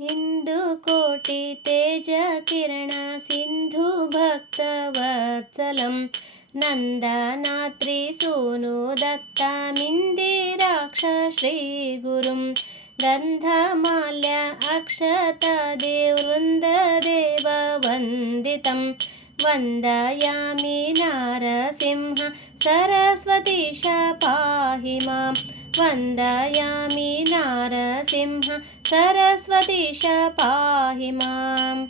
इन्दुकोटि तेजकिरण सिन्धुभक्तवत्सलं नन्दनात्रिसूनु दत्तामिन्दिराक्ष श्रीगुरुं गन्धमाल्य अक्षतदेवृन्ददेव वन्दितं वन्दयामि नारसिंह सरस्वतीश पाहि मां वन्दयामि नारसिंह सरस्वतीश पाहि माम्?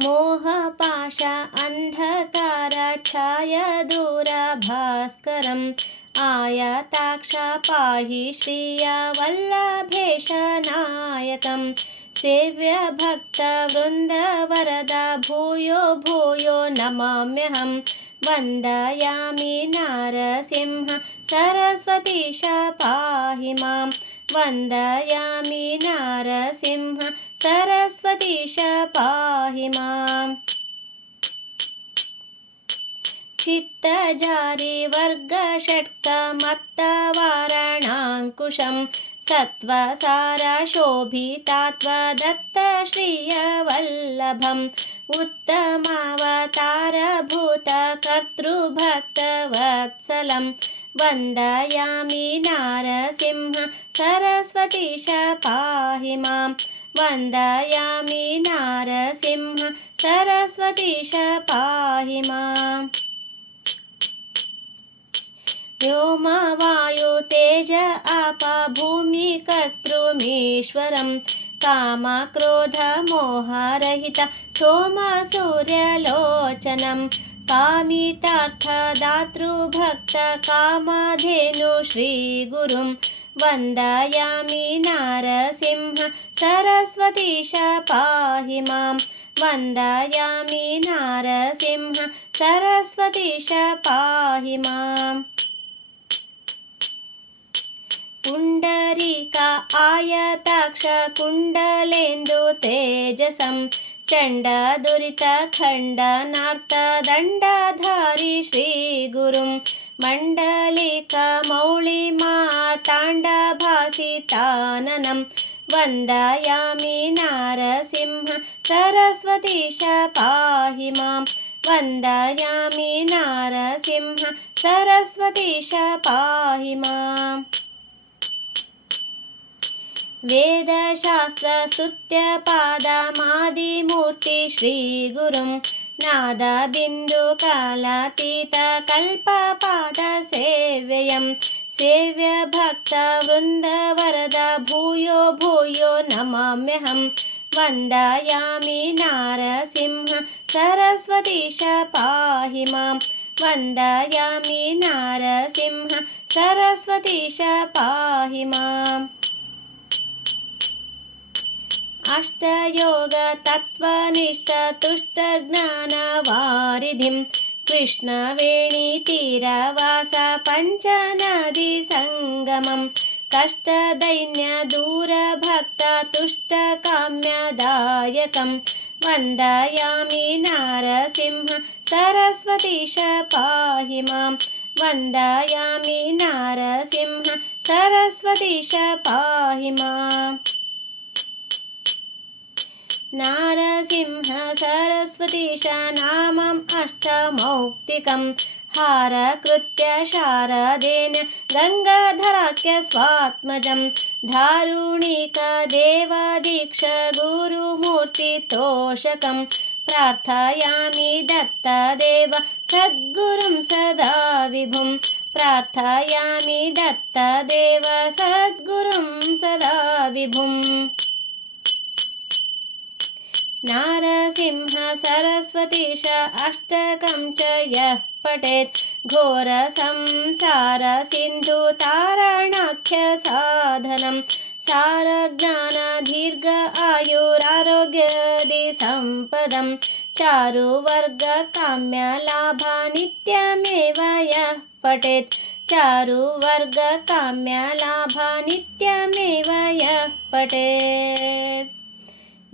मोहपाश अन्धकारच्छायदूरभास्करम् आयताक्ष पाहि श्रिया वल्लभेशनायकं सेव्यभक्तवृन्दवरदा भूयो भूयो नमाम्यहं वन्दयामि नारसिंह सरस्वतीश पाहि मां वन्दयामि नारसिंह सरस्वतीश पाहि माम्। चित्तजारिवर्गषट्कमत्तवारणाङ्कुशं सत्त्वसारशोभितात्वदत्तश्रियवल्लभम् उत्तमावतारभूतकर्तृभक्तवत्सलं वन्दयामि नारसिंह सरस्वतीश पाहि मां वन्दयामि नारसिंह सरस्वतीश पाहि माम् व्योमवायुतेज आप भूमिकर्तृमीश्वरं कामक्रोधमोहरहित सोमसूर्यलोचनं कामितार्थदातृभक्तकामधेनु श्रीगुरुं वन्दयामि नारसिंह सरस्वतीश पाहि मां वन्दयामि नारसिंह सरस्वतीश पाहि माम् पुण्डरीका आयताक्ष कुण्डलेन्दु तेजसं चण्डदुरितखण्डनार्तदण्डधारि श्रीगुरुं मण्डलिकमौळिमाताण्डभासिताननं वन्दयामि नारसिंह सरस्वतीश पाहि मां वन्दयामि नारसिंह सरस्वतीश पाहि माम् वेदशास्त्रस्तुत्यपादमादिमूर्ति श्रीगुरुं नादबिन्दुकालातीतकल्पपादसेव्ययं। सेव्यभक्तवृन्दवरद भूयो भूयो नमाम्यहं। वन्दयामि नारसिंह सरस्वतीश पाहि मां। वन्दयामि नारसिंह सरस्वतीश पाहि माम् अष्टयोगतत्त्वनिष्ठतुष्टज्ञानवारिधिं कृष्णवेणीतीरवास पञ्चनदीसङ्गमं कष्टदैन्यदूरभक्ततुष्टकाम्यदायकं वन्दयामि नारसिंह सरस्वतीश पाहि मां वन्दयामि नारसिंह सरस्वतीश पाहि माम् नारसिंह सरस्वतीश नामम् अष्टमौक्तिकं हारकृत्य शारदेन गङ्गाधराख्य स्वात्मजं धारुणिकदेवदीक्षगुरुमूर्तितोषकं प्रार्थयामि दत्तदेव सद्गुरुं सदा विभुं प्रार्थयामि दत्तदेव सद्गुरुं सदा विभुम् नारसिंह सरस्वतीश अष्टकं च यः पठेत्। घोरसंसारसिन्धुतारणाख्यसाधनं सारज्ञानदीर्घ आयुरारोग्यदिसम्पदं चारुवर्गकाम्यलाभा नित्यमेव यः पठेत्। चारुवर्गकाम्यलाभा नित्यमेव यः पठेत्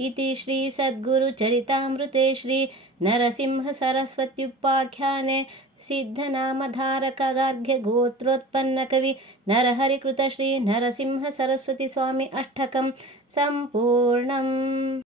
इति श्रीसद्गुरुचरितामृते श्री नरसिंहसरस्वत्युपाख्याने सिद्धनामधारकगार्ग्यगोत्रोत्पन्नकवि नरहरिकृतश्री नरसिंहसरस्वतीस्वामि अष्टकं सम्पूर्णम्